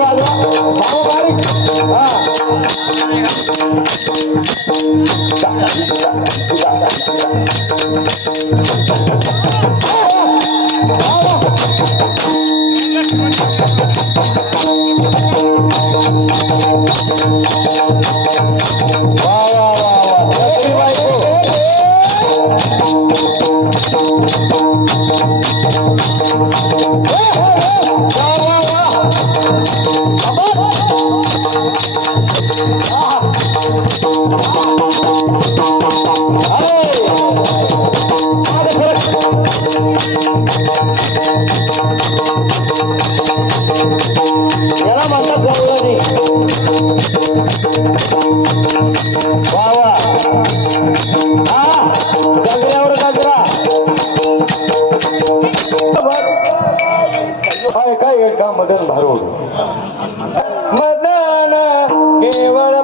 वाजवा मदन भारूड मदन केवळ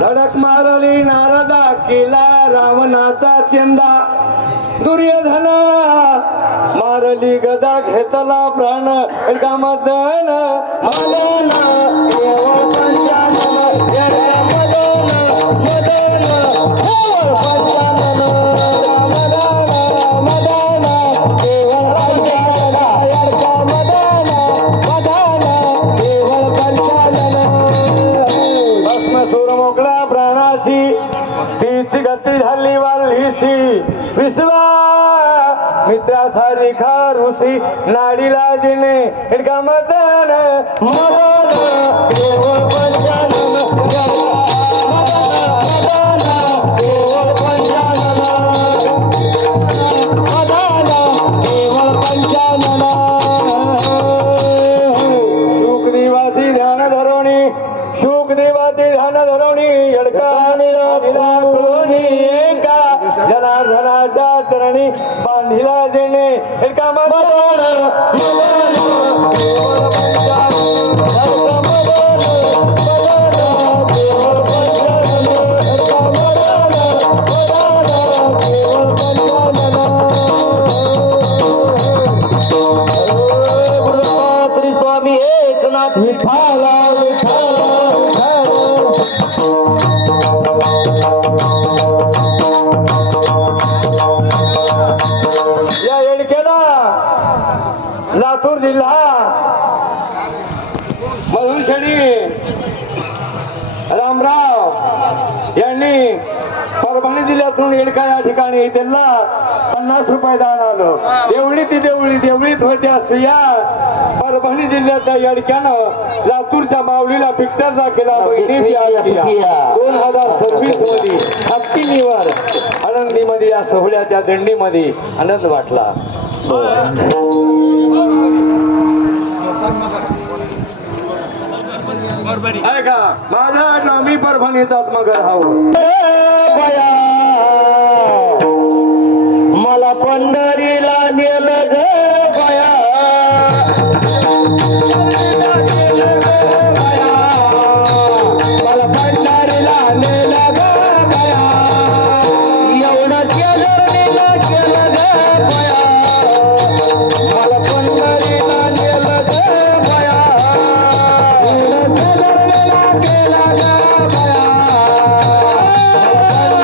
धडक मारली नारदा केला रावणाचा चेंदा दुर्योधन मारली गदा घेतला प्राण मदन मदन गती झाली वालीसी विश्वा मित्रा सारी खारुसी नाडीला जिने इडका मदन मदन केवळ पंचानन मदन केवळ पंचानन मदन केवळ पंचानन सुखदेवाची ध्यान धरवणी सुखदेवाची ध्यान धरवणी एडका जनार्दनाच्या चरणी बांधिला देणे एका मदन स्वामी एकनाथ विठाला लातूर जिल्हा मधुरशेडी रामराव यांनी परभणी जिल्ह्यातून येडका या ठिकाणी त्यांना 50 रुपये दान आलं. देवळी ती देवळीत होते असुया परभणी जिल्ह्याच्या येडक्यानं लातूरच्या माऊलीला पिक्चरचा केला. 2026 मध्ये हत्तीनीवर आनंदीमध्ये या सोहळ्याच्या दिंडीमध्ये आनंद वाटला. ऐका माझ्या नामी परभणीचाच मगर हाव मला पंढरीला नेलं ग बया मला पंढरीला नेलं ग बया एवढं केलं केलं ग बया मला पंढरीला नेलं ग बया केला ग बया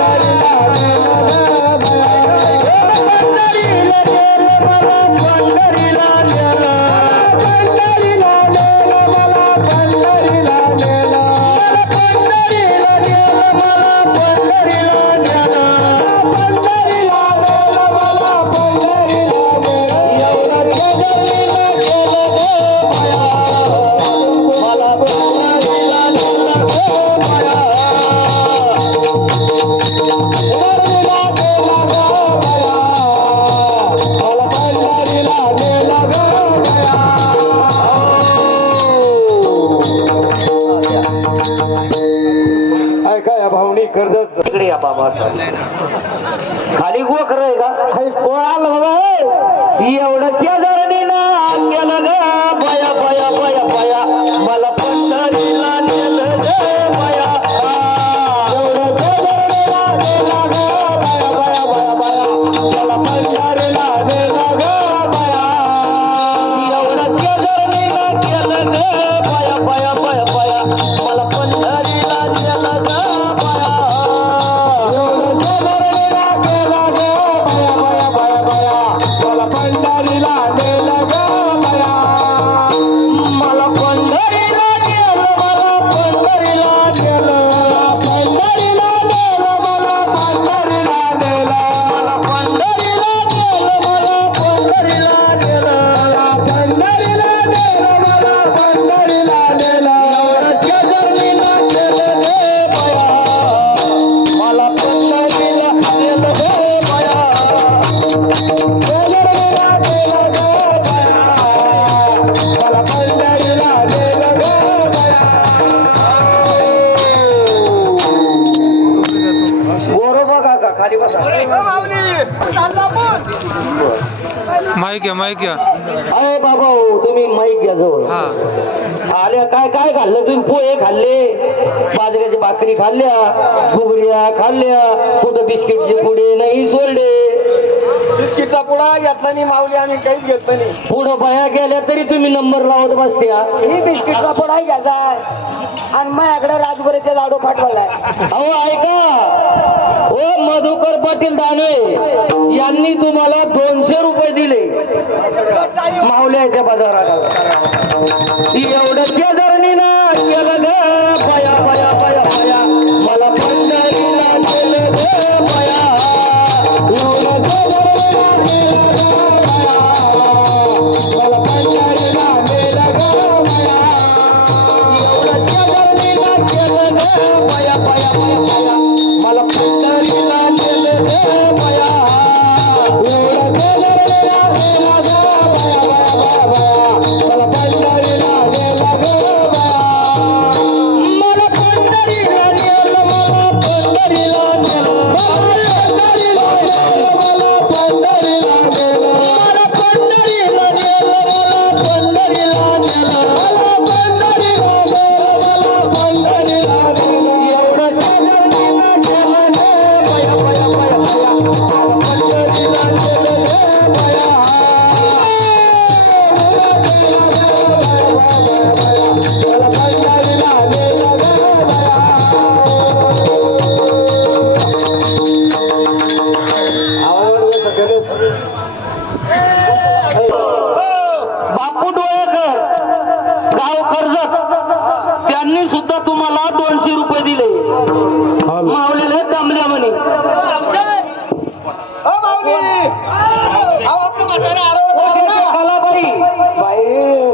पंढरीला नेलं ग बया पंढरीला ऐका या भावनी कर्जत इकडे या बाबा खाली गोखर आहे का कोणाला एवढं शेजारणी ना केलं ग बया बया बया बया मला पंढरीला नेलं ग बया मला पंढरीला नेलं ग बया एवढं शेजारणीला केलं ग बया बया बया बया मला पंढरीला नेलं ग बया मला पंढरीला नेलं ग बया मला पंढरीला नेलं मला पंढरीला नेलं पंढरीला नेलं मला पंढरीला नेलं मला पंढरीला नेलं मला पंढरीला नेलं पंढरीला नेलं मला पंढरीला नेलं एवढं शेजारणीला केलं ग बया मला पंढरीला नेलं ग बया पंढरीला नेलं ग बया मला पंढरीला नेलं ग बरोबर काका खाली बसा माईक घ्या अरे बाबा तुम्ही माईक घ्या जवळ हा आल्या काय काय खाल्लं तुम्ही पोहे खाल्ले बाजरीची भाकरी खाल्ल्या फुगड्या खाल्ल्या कुठं बिस्किटचे पुडे नाही सोडले बिस्किटचा पुडा घेतला नाही माऊली आम्ही काहीच घेतलं नाही पुढं बाया गेल्या तरी तुम्ही नंबर लावत बसत्या ही बिस्किटचा पुडा घ्यायचा आणि माझ्याकडे राजबरीचे लाडू पाठवलाय अहो ऐका ओ मधुकर पाटील दानवे यांनी तुम्हाला 200 रुपये दिले मावल्याच्या बाजारात एवढं शेजारणी ना केलं ग बया बया बया बया मला पंढरीला नेलं ग बया एवढं शेजारणीला नेलं ग बया मला पंढरीला नेलं ग बया एवढं शेजारणीला केलं ग बया बया बया बया मला पंढरीला नेलं ग बया एवढं पंढरीला नेलं ग बया मला पंढरीला नेलं ग बया मला पंढरीला नेलं मला पंढरीला नेलं मला पंढरीला नेलं मला पंढरीला नेलं मला पंढरीला नेलं मला पंढरीला नेलं मला पंढरीला नेलं एवढं शेजारणीला केलं ग बया बया बया बया मला पंढरीला नेलं ग बया मला पंढरीला नेलं ग बया बापू डोळेकर गाव कर्जत त्यांनी सुद्धा तुम्हाला 200 रुपये दिले माऊलीने दमल्या म्हणे कलाबाई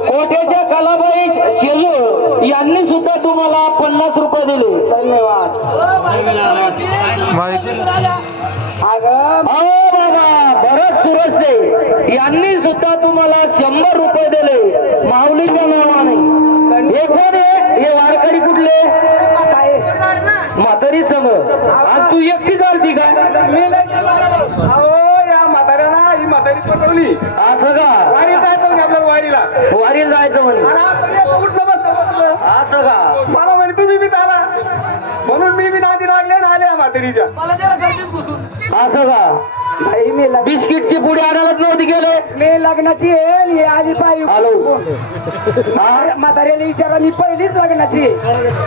कोठ्याच्या कलाबाई शेजू यांनी सुद्धा तुम्हाला 50 रुपये दिले धन्यवाद माईक अहो बाबा भरत सुरसे यांनी सुद्धा तुम्हाला 100 रुपये दिले माऊलीच्या नावाने हे कोण आहे हे वारकरी कुठले म्हातारी संघ आज तू एकटी चालती का अहो या म्हाताऱ्याला ही म्हातारी पटवली असं का वारी जायचं म्हणे आपल्याला वारीला वारीला जायचं म्हणे आणि आता मी आता उठलं बसलं असं का मला म्हणे तुम्ही बी आला म्हणून मी बी नादी लागले आणि आले या म्हातारीच्या असं का बाई, मी लग्न- बिस्किटची पुढे आणायलाच नव्हती गेले मी लग्नाची आहे आणि हे आधी पायी हॅलो हा म्हाताऱ्याला विचारा मी पहिलीच लग्नाची आहे.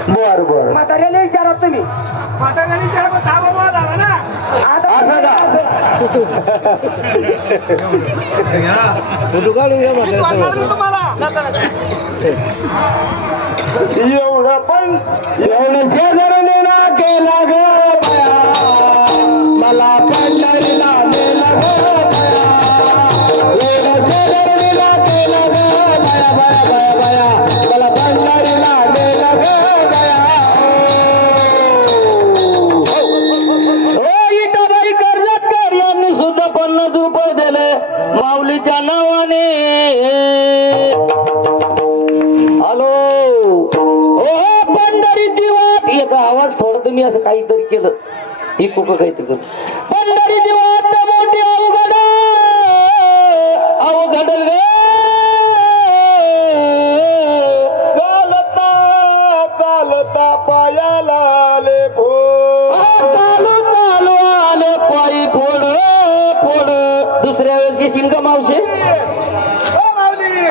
बर बर म्हाताऱ्याला विचारा तुम्ही म्हाताऱ्याने विचारलं, "का बाबा झाला ना आता असं का मी सोडणार नाही तुम्हाला एवढं शेजारने ना केला ग बया मला पंढरीला नेलं ग बया एवढं शेजारने ना केलं ग बया बया बया बया मला पंढरीला नेलं ग बया हो इटाबाई कर्जतकर यांनी सुद्धा 50 रुपये दिले माऊलीच्या नावाने हॅलो हो पंढरीची वाट याचा आवाज असं काहीतरी केलं इको काहीतरी केलं पंढरीची वाट मोठी अवघड अवघड ग चालता चालता पायाला लेखो चालू चालू आले पायी फोड फोड दुसऱ्या वेळेस येशील का मावशे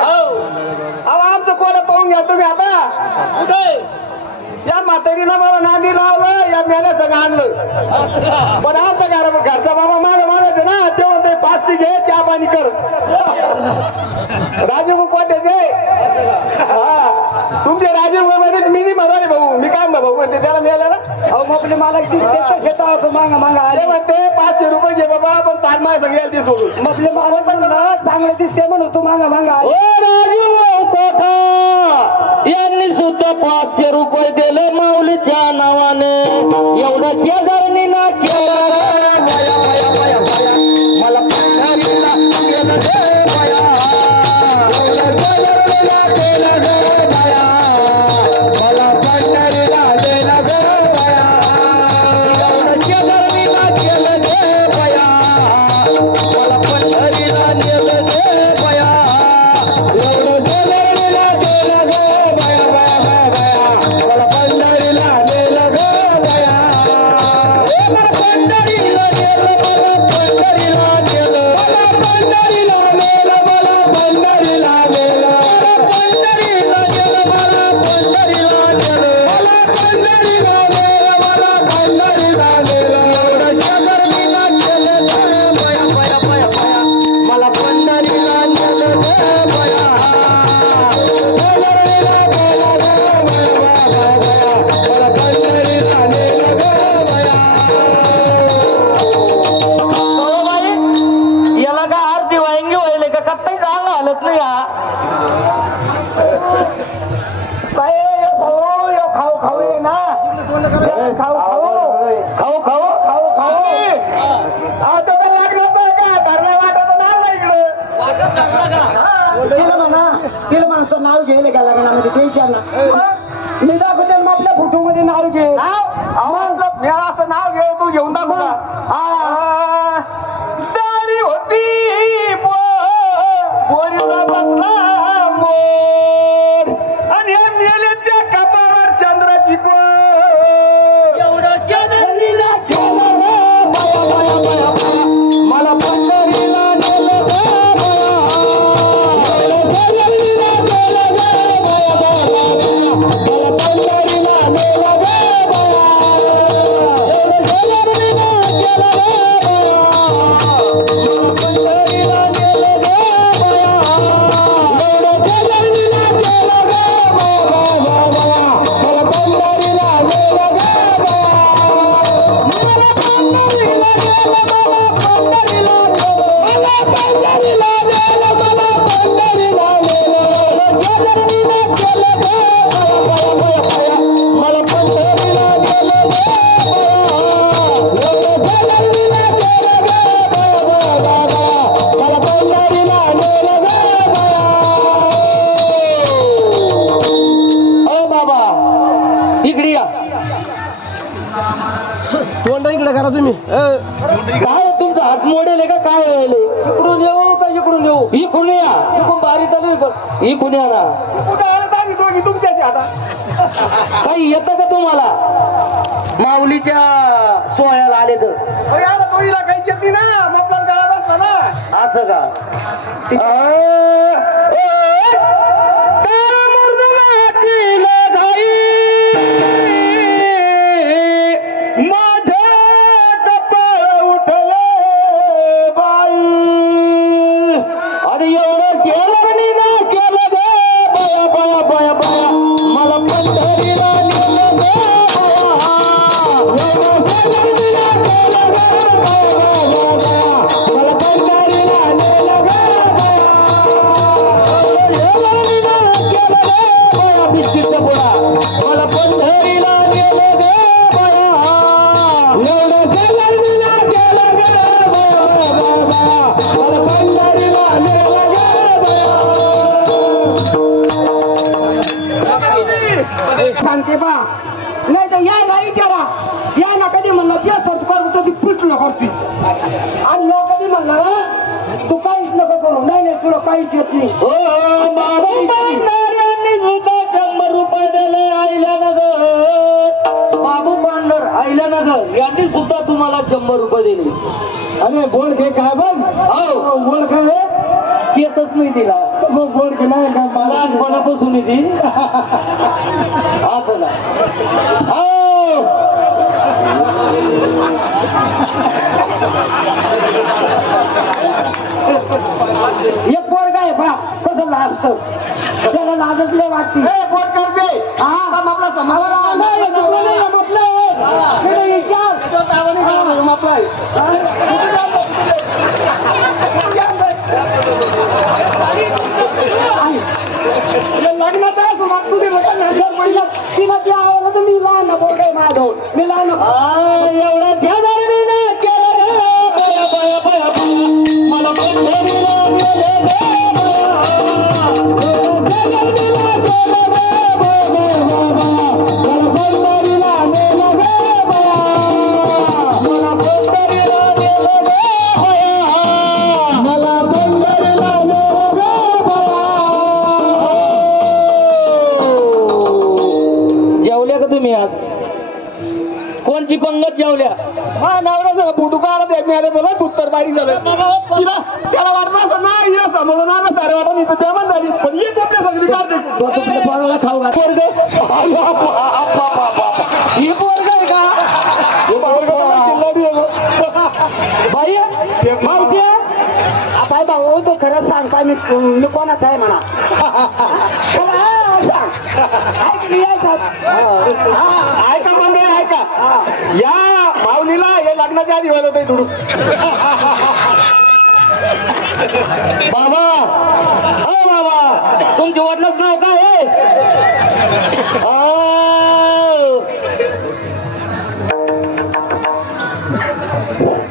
अहो आमचं कोण पाहून घ्या तुम्ही आता कुठे या म्हातारीला मला नांदी लावलं या मेल्या सगळं आणलं पण आमचा घरचा बाबा माग मागायचं ना तेव्हा ते 5 ती घे चहा पाणी कर राजीव कोणते ते हा तुमचे राजीव मध्ये मी नाही म्हणा भाऊ मी काय भाऊ म्हणते त्याला मिळालं ना अहो मग आपले मला शेतात मागा मागा आले म्हणते 500 रुपये घे बाबा पण ताण माय सगळ्याला ते सोडून मग आपले मला पण चांगले दिसते म्हणून तू मागा मागा ओ राजू कोठा यांनी सुद्धा 500 रुपये दिले माऊलीच्या नावाने एवढं शेजारनी ना केलं बया, बया, बया, बया. मला पंढरीला केलं रे बया. एवढं शेजारणीला केलं रे बया. मला पंढरीला केलं रे बया. एवढं शेजारणीला केलं रे बया. मला पंढरीला नेलं रे बया. एवढं शेजारणीला केलं रे बया, बया, बया, बया. मला पंढरीला नेलं रे बया. मला पंढरीला नेलं, मला पंढरीला नेलं. मला पंढरीला नेलं, मला पंढरीला नेलं. मला पंढरीला नेलं, मला पंढरीला नेलं. मला पंढरीला नेलं, मला पंढरीला नेलं. एवढं शेजारणीला केलं रे बया, बया, बया, बया. मला पंढरीला नेलं रे बया. पंढरीला नेलं रे बया, बया, बया, बया. मला पंढरीला नेलं रे बया. याला का आरती वांगी व्हायले का कत्ताही चांग हालत नाही हा खाऊ खाऊ ये ना खाऊ खाऊ खाऊ खाऊ खाऊ खाऊ तो काय लागलं का धरला वाटत ना इकडं तिला म्हणा तो नाव घ्यायला का लग्नामध्ये ते विचार ना मी दाखवते मग आपल्या फोटो मध्ये नाव घे मी असं नाव घे तू घेऊन दाखव दारी होती बोरीचा बसला मोर आणि हे मेले त्या कपाळावर चंद्राची कोर एवढं शेजारीला केलं रे बया, बया, बया, बया. मला पंढरीला नेलं रे बया. एवढं शेजारीला केलं रे बया, बया, बया, बया. मला पंढरीला नेलं रे बया. एवढं शेजारीला केलं रे बया. मला पंढरीला नेलं रे बया. एवढं शेजारीला केलं रे बया, बया, बया. मला पंढरीला नेलं रे बया. इकडे या तोंड इकडे करा तुम्ही काय तुमचा हात मोडेल का काय व्हायले इकडून येऊ का इकडून येऊ इकडून या इकडून बारी चालू इकडून या ना कुठे आलं सांगितलं की तुमच्याची आता काही येतं का तुम्हाला माऊलीच्या सोहळ्याला आले तर याला तोडीला काही येते ना मतदान करा बसला ना असं का अरे एवढं शेजारणी ना केलं गे बया, बया, बया, बया. मला पंढरीला नेलं गे बया. एवढं शेजारणीला केलं गे बया, बया, बया, बया. मला पंढरीला नेलं गे बया. या ना कधी म्हणलं त्या संस्कार तुझी पिटलं करते आणि या कधी म्हणलं ना तू काहीच नको करू नाही नाही तुला काहीच येत नाही हो बाबू पांढऱ्यांनी सुद्धा 100 रुपये दिले आईल्यानगर. बाबू पांढर आईल्यानगर यांनी सुद्धा तुम्हाला 100 रुपये दिले. अरे बोल घे काय बघ हो बोल काय केसच नाही दिला. बोल घे नाही का मला लहानपणापासून ती असं ना. हो एक पोरगा आहे पहा कसं लाजतं त्याला लाजच लय वाटते बोल करते हा आपला समाधान नाही, जमलं नाही, जमलं आहे. इकडे विचार. लग्नाचा मागतो ते तिला ते आवडलं तर मी लहान पोरगा आहे माझं मी लहान एवढा शेजारणीने केलं रे बया बया बया बया. मला पंढरीला नेलं रे जेवल्या का तुम्ही आज? कोणची पंगत जेवल्या? हा नवरा फोटो काढत आहे मी आले बोला उत्तर बारीक झालं तिला त्याला वाटलं असं ना हिला समोर ना सारे वाटत इथं जेवण झाली पण येत आपल्या सगळी काढते पोराला खाऊ घाल. पोरगं. ही पोरग आहे का हे पोरगं किल्लारी आहे गं. बाई मावशी बाय भाऊ तो खरंच सांगता मी कोणाचा आहे म्हणा ऐका मंडळी ऐका या माऊलीला हे लग्नाच्या आधी व्हायला होतं थोडं बाबा हो बाबा तुमच्या वडिलांचं नाव काय आहे?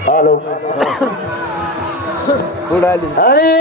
हॅलो अरे